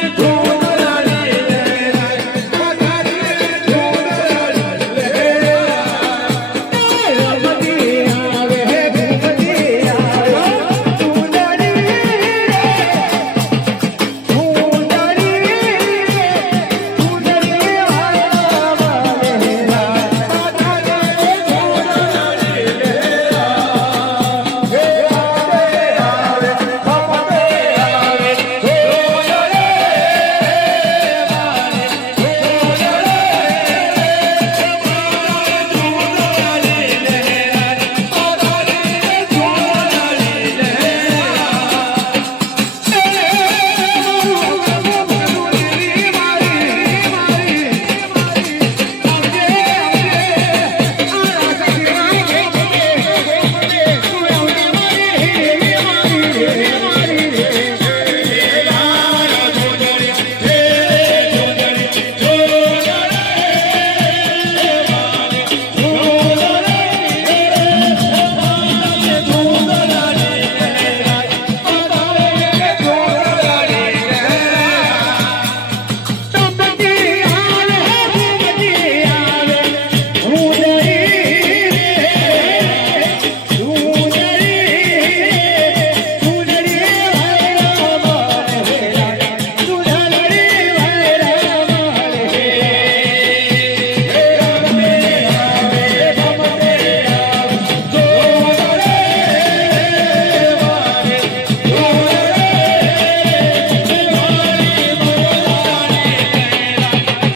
Yeah.